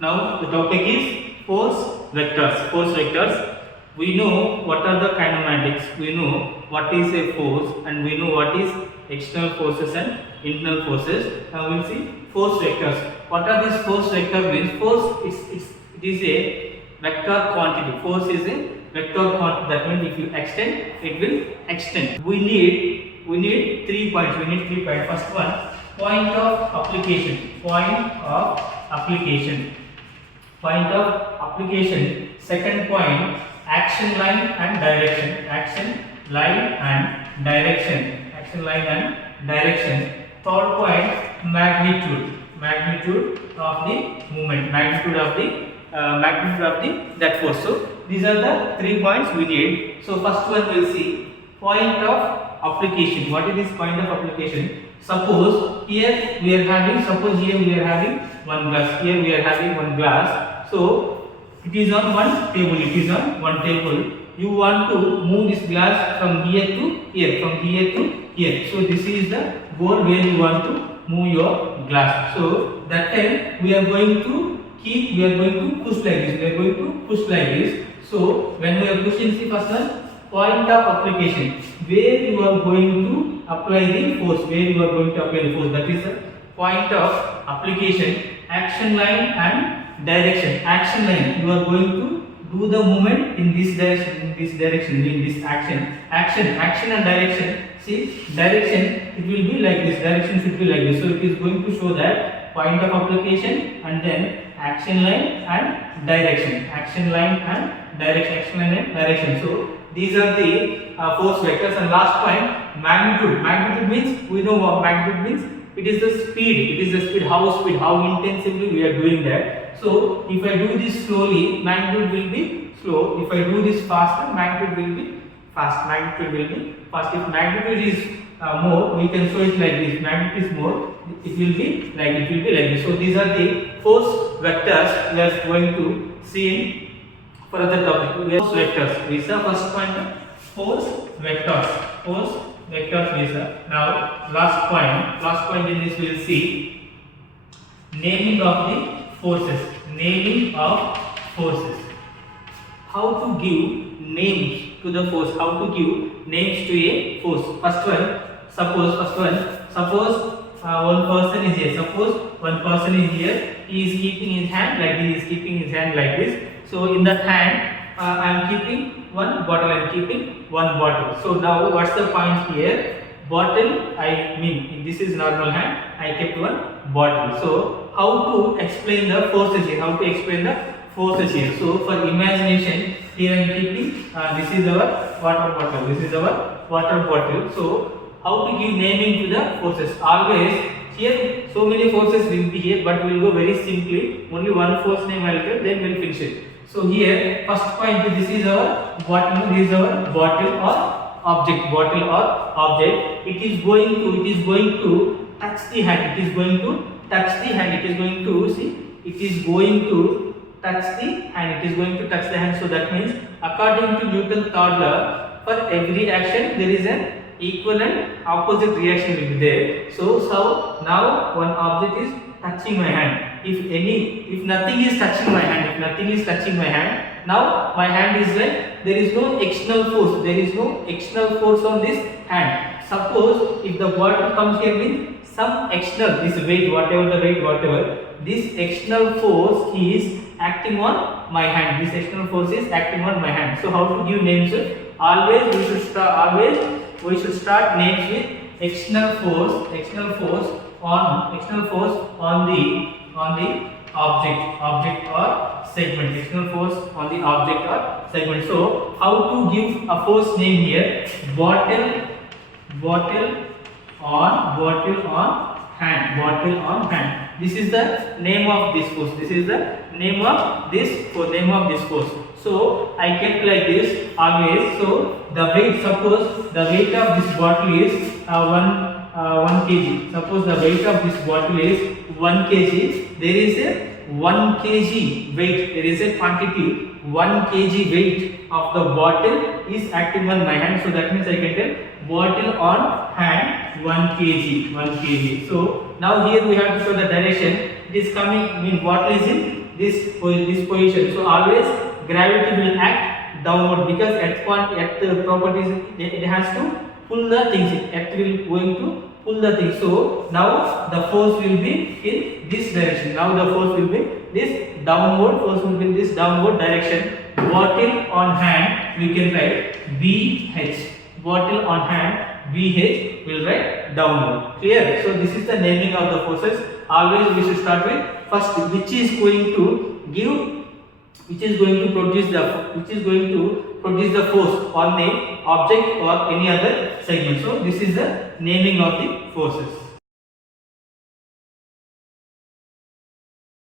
Now the topic is force vectors. Force vectors. We know what are the kinematics. We know what is a force, and we know what is external forces and internal forces. Now we'll see force vectors. What are these force vector means? Force it is a vector quantity. Force is a vector quantity. That means if you extend, it will extend. We need 3 points. We need 3 points. First one, point of application. Point of application. Point of application. Second point, action line and direction. Action line and direction. Action line and direction. Third point, magnitude. Magnitude of the movement. Magnitude of the that force. So these are the 3 points we need. So first one we'll see point of application. What is this point of application? Suppose here we are having one glass. Here we are having one glass. So it is on one table. It is on one table. You want to move this glass from here to here, from here to here. So this is the goal where you want to move your glass. So that time we are going to push like this. We are going to push like this. So when we are pushing, see first one, point of application, where you are going to apply the force. That is the point of application. Action line and direction. Action line, you are going to do the movement in this direction, in this action. Action and direction. See, direction, it will be like this. Direction should be like this. So it is going to show that point of application and then action line and direction. Action line and direction. So these are the force vectors. And last point, magnitude. Magnitude means, we know what magnitude means. It is the speed. How intensively we are doing that. So if I do this slowly, magnitude will be slow. If I do this faster, magnitude will be fast. If magnitude is more, we can show it like this. Magnitude is more, it will be like this. So these are the force vectors we are going to see in further topic. We have force vectors. These are first point, force vectors. Force vectors. These are. Now last point in this we will see naming of the forces. Naming of forces. How to give names to the force. How to give names to a force. First one. Suppose one person is here. Suppose one person is here. He is keeping his hand like this. So in that hand, I am keeping one bottle. So now what's the point here? Bottle. This is normal hand. I kept one bottle. So how to explain the forces here? So for imagination, here I am keeping. This is our water bottle. So how to give naming to the forces? Always here so many forces will be here, but we will go very simply. Only one force name I will get, then we will finish it. So here first point, this is our bottle. This is our bottle or object. It is going to touch the hand. It is going to touch the hand. So that means according to Newton's third law, for every action there is an equal and opposite reaction will be there. So now one object is touching my hand. If nothing is touching my hand, now my hand is like, there is no external force on this hand. Suppose if the bottle comes here with some external, this weight, whatever, this external force is acting on my hand. So how to give names? Always we should start names with external force on the object or segment. External force on the object or segment. So how to give a force name here? Bottle on hand. This is the name of this force. So I kept like this always. So the weight, suppose the weight of this bottle is 1 kg. Suppose the weight of this bottle is 1 kg. There is a 1 kg weight. There is a quantity 1 kg weight of the bottle is acting on my hand. So that means I can tell bottle on hand 1 kg. So now here we have to show the direction. It is coming, bottle is in this position. So always gravity will act downward because earth properties, it has to pull the things. Earth will going to pull the things. So now the force will be in this direction. Now the force will be this downward. Force will be in this downward direction. Bottle on hand, we can write BH. Bottle on hand, BH, will write downward. Clear? So this is the naming of the forces. Always we should start with first which is going to produce the force on a object or any other segment. So this is the naming of the forces.